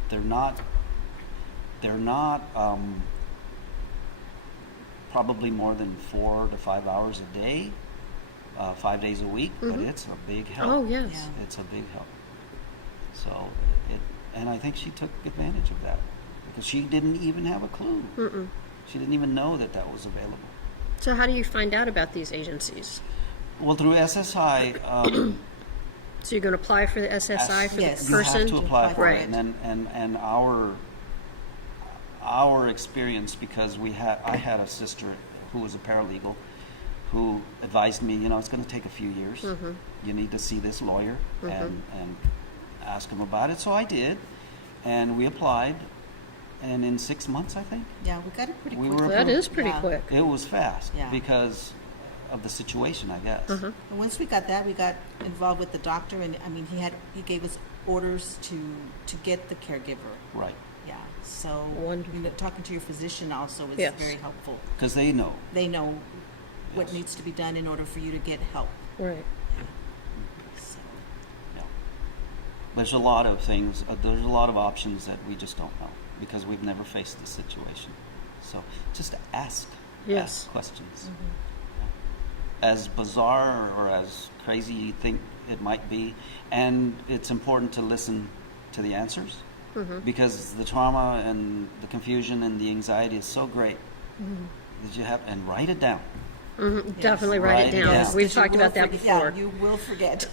they're not probably more than 4 to 5 hours a day, 5 days a week, but it's a big help. Oh, yes. Yeah. It's a big help. So, and I think she took advantage of that because she didn't even have a clue. She didn't even know that was available. So how do you find out about these agencies? Well, through SSI, So you're going to apply for the SSI for Yes. the you person? have to apply for Right. it, and our experience, because I had a sister who was a paralegal who advised me, it's going to take a few years. You need to see this lawyer and ask him about it. So I did, and we applied, and in 6 months, I think, yeah, we got it pretty We quick. were That is pretty Yeah. quick. it was fast Yeah. because of the situation, I guess. And once we got that, we got involved with the doctor, and I mean, he gave us orders to get the caregiver. Right, Yeah. So Wonderful. talking to your physician also is Yes. very helpful. because they know. They know what Yes. needs to be done in order for you to get help. Right. So, Yeah. There's a lot of things, there's a lot of options that we just don't know because we've never faced this situation. So just ask Yes. questions. As bizarre or as crazy you think it might be, and it's important to listen to the answers because the trauma and the confusion and the anxiety is so great that you have, and write it down. Definitely write Write it it down. down. We've Because you talked will about that forget- before. Yeah, you will forget.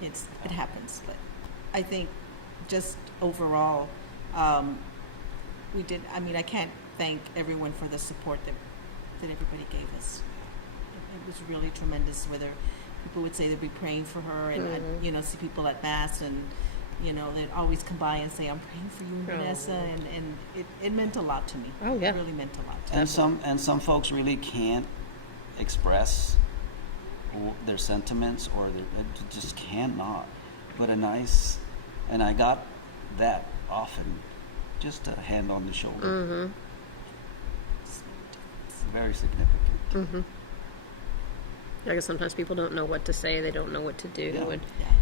Yes. It happens, but I think just overall, we did. I mean, I can't thank everyone for the support that everybody gave us. It was really tremendous. Whether people would say they'd be praying for her, and I'd, see people at mass, and they'd always come by and say, "I'm praying for you, Oh. Vanessa," and it meant a lot to me. Oh, yeah. It really meant a lot to me. And some folks really can't express their sentiments or just cannot. But and I got that often, just a hand on the shoulder. It's very significant. I guess sometimes people don't know what to say. They don't know what to do. Yeah.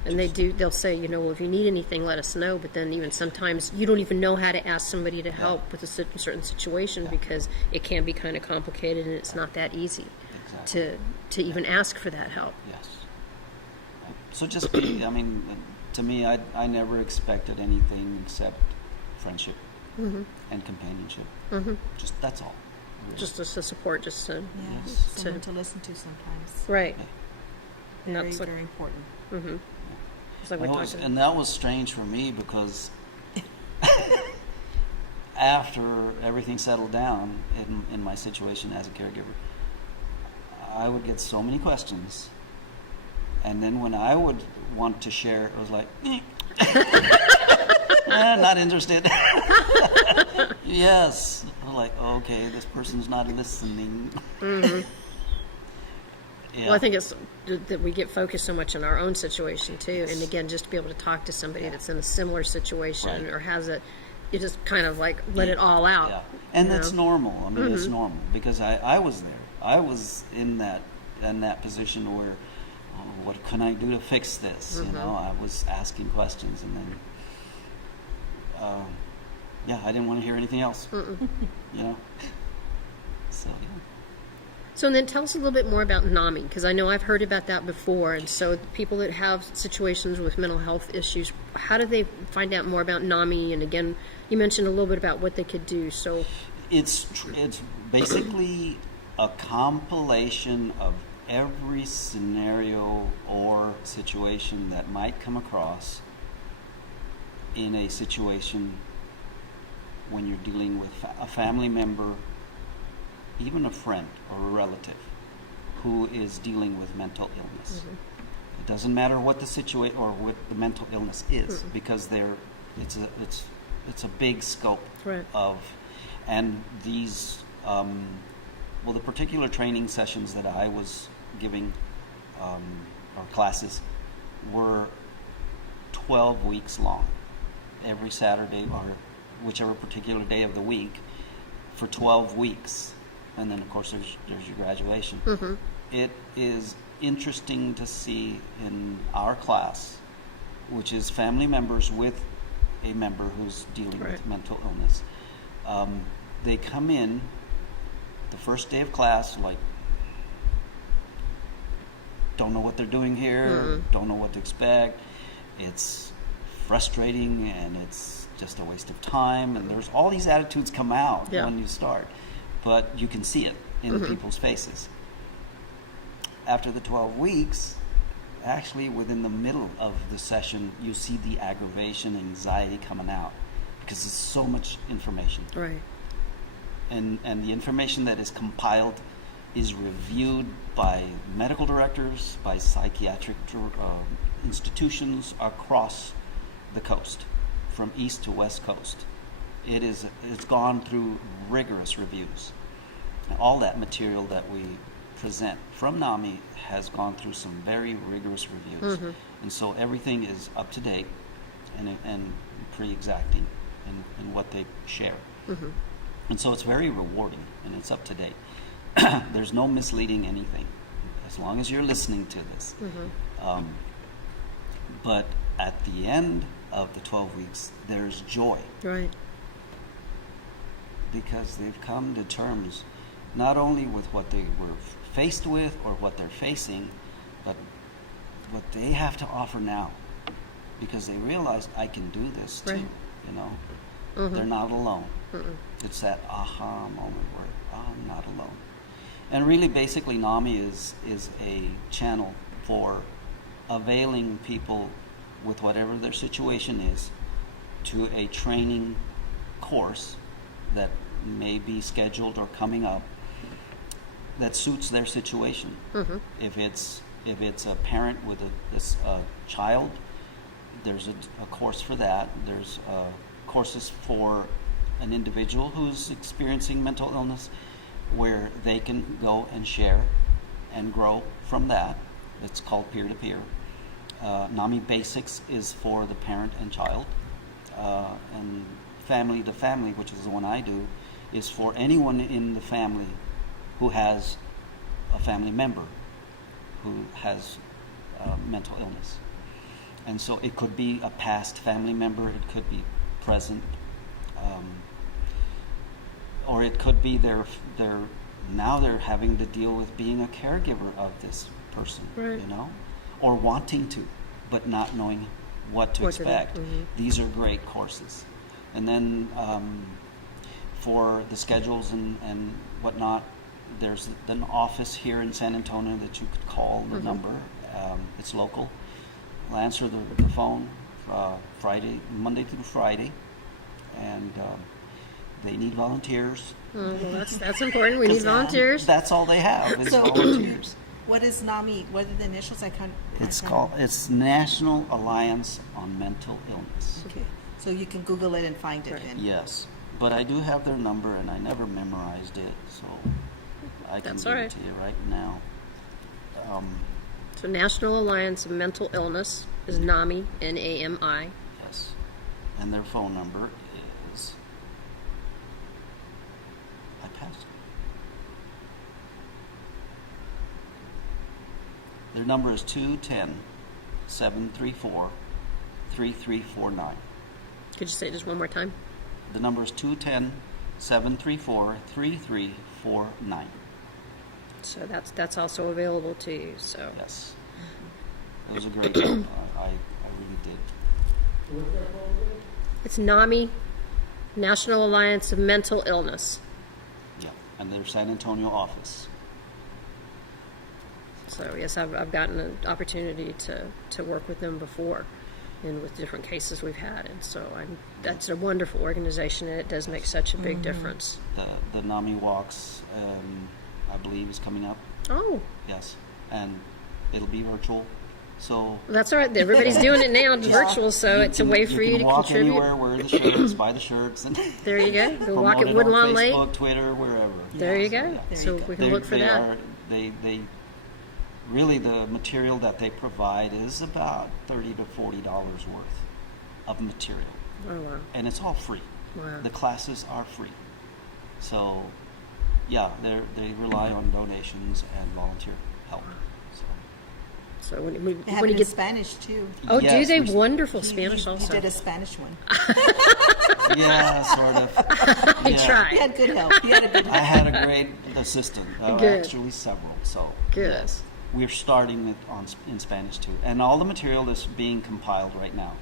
And they'll say, well, if you need anything, let us know. But then even sometimes you don't even know how to ask somebody to help with a certain situation because it can be kind of complicated and it's not that easy Exactly. to even ask for that help. Yes. So just, to me, I never expected anything except friendship and companionship. Just that's all. Really. Just as a support, just to, Yeah, Yes. someone to listen to sometimes. right. Very, that's like- very important. It's like we talked about. And that was strange for me because after everything settled down in my situation as a caregiver, I would get so many questions. And then when I would want to share, it was like, Not interested. Yes. I'm like, okay, this person's not listening. Yeah. Well, I think it's that we get focused so much on our own situation too, and again, just to be able to talk to somebody that's in a similar situation Right. or has it, you just kind of like let it all out. Yeah, and you that's know? normal. I mean, it's normal because I was there. I was in that position where, oh, what can I do to fix this? You know, I was asking questions, and then, yeah, I didn't want to hear anything else. You know, so yeah. So then tell us a little bit more about NAMI, because I know I've heard about that before. And so people that have situations with mental health issues, how do they find out more about NAMI? And again, you mentioned a little bit about what they could do. So It's basically a compilation of every scenario or situation that might come across in a situation when you're dealing with a family member, even a friend or a relative who is dealing with mental illness. It doesn't matter what the situation or what the mental illness is, because it's a big scope Right. of, and these the particular training sessions that I was giving or classes were 12 weeks long, every Saturday or whichever particular day of the week for 12 weeks. And then, of course, there's your graduation. It is interesting to see in our class, which is family members with a member who's dealing Right. with mental illness. They come in the first day of class, like, don't know what they're doing here, don't know what to expect. It's frustrating and it's just a waste of time. And there's all these attitudes come out when you start. But you can see it in people's faces. After the 12 weeks, actually within the middle of the session, you see the aggravation, anxiety coming out because it's so much information. right. And the information that is compiled is reviewed by medical directors, by psychiatric institutions across the coast, from east to west coast. It's gone through rigorous reviews. And all that material that we present from NAMI has gone through some very rigorous reviews. And so everything is up to date and pretty exacting in what they share. And so it's very rewarding and it's up to date. There's no misleading anything as long as you're listening to this. But at the end of the 12 weeks, there's joy. Right. Because they've come to terms not only with what they were faced with or what they're facing, but what they have to offer now. Because they realized I can do this too, Right. you know. They're not alone. It's that aha moment where I'm not alone. And really basically NAMI is a channel for availing people with whatever their situation is to a training course that may be scheduled or coming up that suits their situation. If it's a parent with a child, there's a course for that. There's courses for an individual who's experiencing mental illness where they can go and share and grow from that. It's called peer-to-peer. NAMI Basics is for the parent and child. And Family to Family, which is the one I do, is for anyone in the family who has a family member who has mental illness. And so it could be a past family member, it could be present, or it could be now they're having to deal with being a caregiver of this person, Right. you know, or wanting to, but not knowing what to What to do. expect. These are great courses. And then for the schedules and whatnot, there's an office here in San Antonio that you could call the number. It's local. I'll answer the phone Monday through Friday, and they need volunteers. Well, that's important. We need volunteers. That's all they have is So- volunteers. What is NAMI? What are the initials? It's National Alliance on Mental Illness. Okay. So you can Google it and find it Right. then. Yes, but I do have their number, and I never memorized it, so I can That's give all it right. to you right now. So National Alliance of Mental Illness is NAMI, N-A-M-I. Yes, and their phone number is. I passed it. Their number is 210-734-3349. Could you say it just one more time? The number is 210-734-3349. So that's also available to you. So Yes. It was a great help. I really did. What's that called again? it's NAMI, National Alliance of Mental Illness. Yeah. And their San Antonio office. So yes, I've gotten an opportunity to work with them before, and with different cases we've had, and so that's a wonderful organization, and it does make such a big difference. The NAMI Walks, I believe, is coming up. Oh, Yes. And it'll be virtual. So that's all right. Everybody's doing it now, it's virtual, so it's a way for you can to walk contribute. anywhere, wear the shirts, buy the shirts, and There you go. Go walk promote at it Woodlawn on Lake. Facebook, Twitter, wherever. There you go. There you So go. we can look for that. They really, the material that they provide is about $30 to $40 worth of material, Oh wow. and it's all free. Wow. The classes are free. So, yeah, they rely on donations and volunteer help. So, So when They he have it in gets Spanish too. oh, do Yes, they? we- Wonderful He- Spanish he also. did a Spanish one. yeah, sort of. I Yeah. He tried. had good help. He had a good I help. had a great assistant. Good. Actually, several. So Good. yes, we're starting it in Spanish too, and all the material is being compiled right now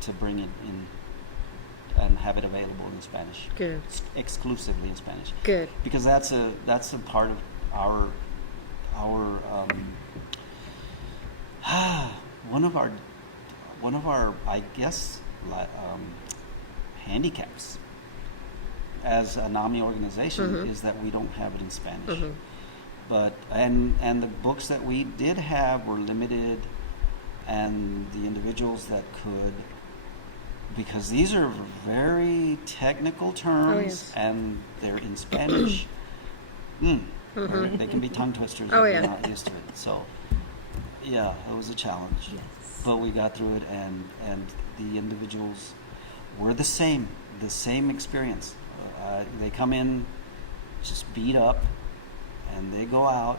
to bring it in and have it available in Spanish. Good. Exclusively in Spanish. Good. Because that's a part of our one of our I guess handicaps as a NAMI organization is that we don't have it in Spanish. But and the books that we did have were limited, and the individuals that could, because these are very technical terms yes. and they're in Spanish. Right? They can be tongue twisters Oh, if yeah. you're not used to it. So, yeah, it was a challenge. Yes. But we got through it, and the individuals were the same experience. They come in just beat up, and they go out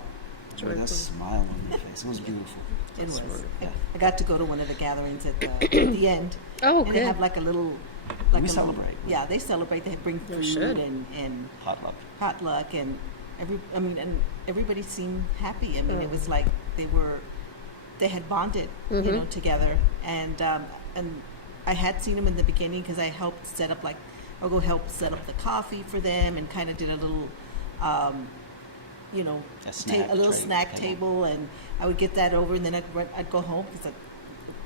with Joyful. a smile on their face. It was beautiful. It was. wonderful. I got to go to one of the gatherings at the end. Oh, And they good. have like a little. We celebrate. Yeah, they celebrate. They bring They food should. and Potluck. potluck and and everybody seemed happy. I mean, Oh. it was like they had bonded, together. And I had seen them in the beginning because I helped set up I'll go help set up the coffee for them and kind of did a little, A snack a little tray snack table. table, and I would get that over, and then I'd go home because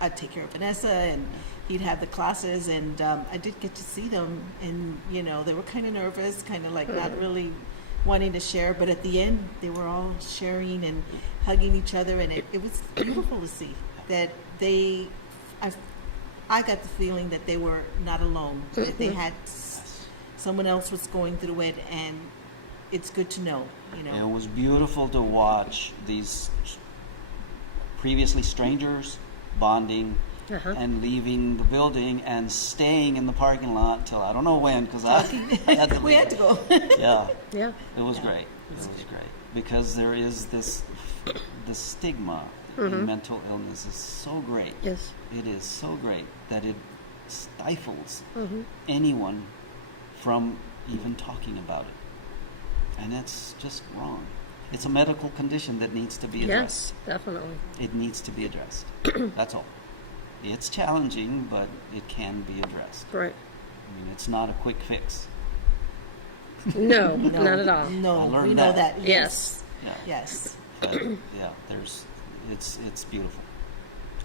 I'd take care of Vanessa, and he'd have the classes, and I did get to see them, and they were kind of nervous, kind of like not really wanting to share, but at the end they were all sharing and hugging each other, and it was beautiful to see that I got the feeling that they were not alone, that they had someone else was going through it, and it's good to know. It was beautiful to watch these previously strangers bonding and leaving the building and staying in the parking lot till I don't know when, because I had to We leave. had to go. Yeah, Yeah. it was great. It was great because there is the stigma in mental illness is so great. Yes. It is so great that it stifles anyone from even talking about it. And that's just wrong. It's a medical condition that needs to be addressed. Yes, definitely. It needs to be addressed. That's all. It's challenging, but it can be addressed. Right. I mean, it's not a quick fix. No, No, not at all. No, I learned we know that. that. Yes. Yeah. Yes. But, yeah, it's beautiful.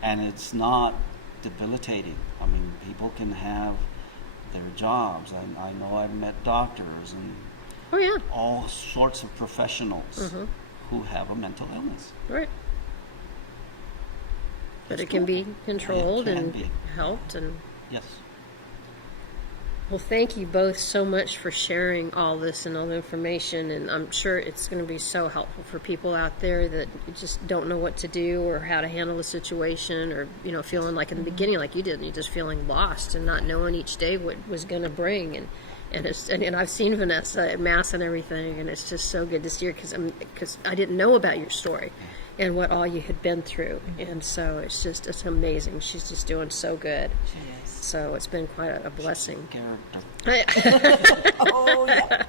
And it's not debilitating. I mean, people can have their jobs. I know I've met doctors and Oh yeah. all sorts of professionals who have a mental illness. Right. But It's it can cool. be controlled It can and be. helped, and Yes. Well, thank you both so much for sharing all this and all the information, and I'm sure it's going to be so helpful for people out there that just don't know what to do or how to handle the situation, or feeling like in the beginning, like you did, and you just feeling lost and not knowing each day what was going to bring. And I've seen Vanessa at Mass and everything, and it's just so good to see her because I didn't know about your story and what all you had been through, and so it's amazing. She's just doing so good. She is. So it's been quite a blessing. Character. Oh, yeah.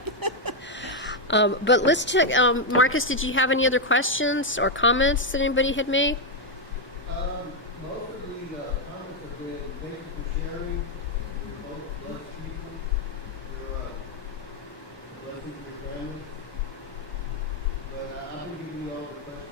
But let's check. Marcus, did you have any other questions or comments that anybody had made? Most of the comments have been thank you for sharing. You're both blessed people. You're a blessing to your families. But I've been giving you all the questions.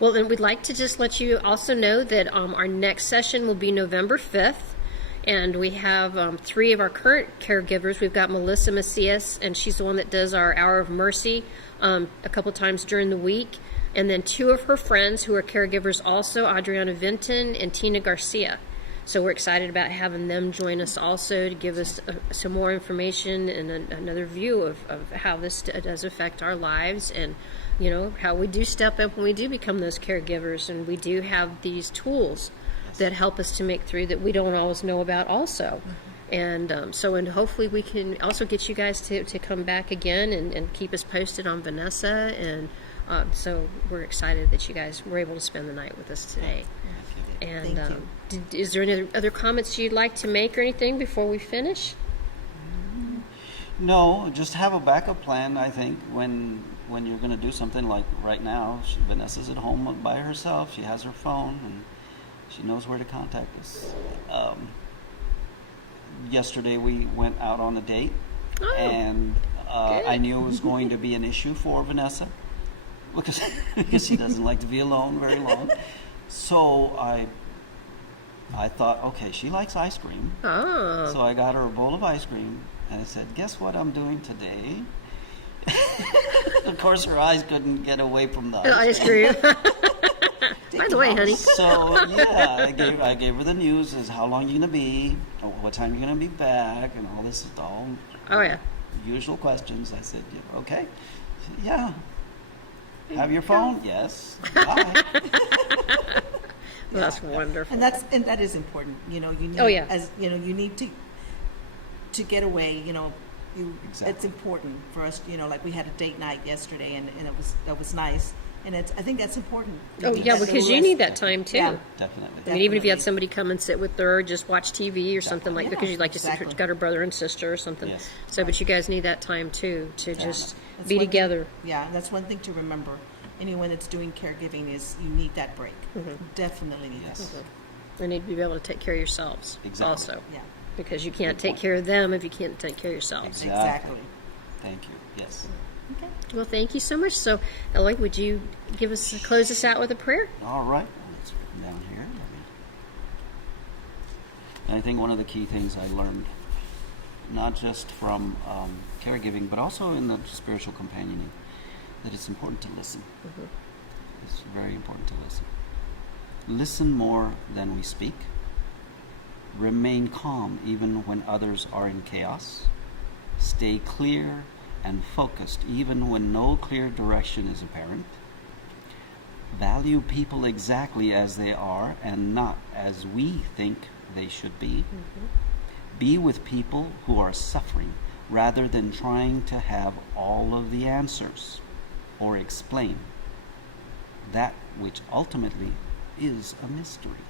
Well, then we'd like to just let you also know that our next session will be November 5th. And we have 3 of our current caregivers. We've got Melissa Macias, and she's the one that does our Hour of Mercy a couple times during the week. And then 2 of her friends who are caregivers also, Adriana Vinton and Tina Garcia. So we're excited about having them join us also to give us some more information and another view of how this does affect our lives, and how we do step up when we do become those caregivers, and we do have these tools that help us to make through that we don't always know about also. And and hopefully we can also get you guys to come back again and keep us posted on Vanessa. And so we're excited that you guys were able to spend the night with us today. And Thank you. is there any other comments you'd like to make or anything before we finish? No, just have a backup plan. I think when you're going to do something like right now, Vanessa's at home by herself. She has her phone and she knows where to contact us. Yesterday we went out on a date, and I knew it was going to be an issue for Vanessa because she doesn't like to be alone very long. So I thought, okay, she likes ice cream. Oh. So I got her a bowl of ice cream, and I said, guess what I'm doing today? Of course, her eyes couldn't get away from the ice cream. By the way, honey. So, yeah, I gave her the news, is how long you going to be, what time you're going to be back, and all this, all usual questions. I said, yeah, okay, yeah. Have your phone? Yes. Bye. That's wonderful. And that is important. You need you need to get away. Exactly. It's important for us. Like we had a date night yesterday, and that was nice. And I think that's important. Oh yeah, because you need that time too. Yeah. Definitely. I mean, even if you had somebody come and sit with her, or just watch TV or something like, Yeah, because you like to exactly. sit, got her brother and sister or something. Yes. So, but you guys need that time too to just That's be one together. Thing, yeah, that's one thing to remember. Anyone that's doing caregiving is you need that break. Definitely need Yes. that break. You need to be able to take care of yourselves Exactly. also, Yeah, because you can't Good take point. care of them if you can't take care of yourselves. exactly. Thank you. Yes. Okay. Well, thank you so much. So, Eloy, would you close us out with a prayer? All right. Let's put down here. And I think one of the key things I learned, not just from caregiving, but also in the spiritual companioning, that it's important to listen. It's very important to listen. Listen more than we speak. Remain calm even when others are in chaos. Stay clear and focused even when no clear direction is apparent. Value people exactly as they are and not as we think they should be. Be with people who are suffering rather than trying to have all of the answers or explain that which ultimately is a mystery.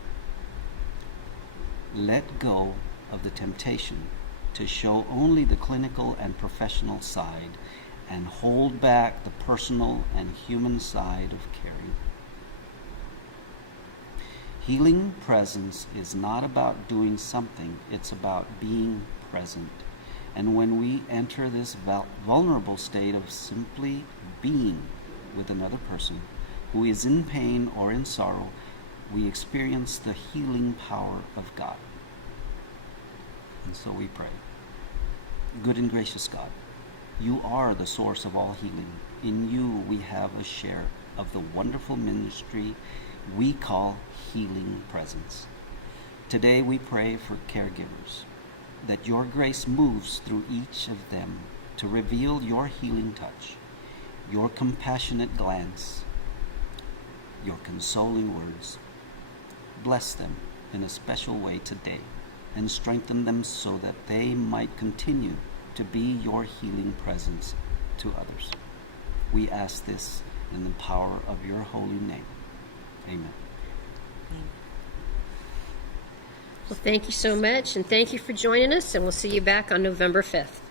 Let go of the temptation to show only the clinical and professional side and hold back the personal and human side of caring. Healing presence is not about doing something, it's about being present. And when we enter this vulnerable state of simply being with another person who is in pain or in sorrow, we experience the healing power of God. And so we pray. Good and gracious God, you are the source of all healing. In you we have a share of the wonderful ministry we call healing presence. Today we pray for caregivers, that your grace moves through each of them to reveal your healing touch, your compassionate glance, your consoling words. Bless them in a special way today and strengthen them so that they might continue to be your healing presence to others. We ask this in the power of your holy name. Amen. Well, thank you so much, and thank you for joining us, and we'll see you back on November 5th.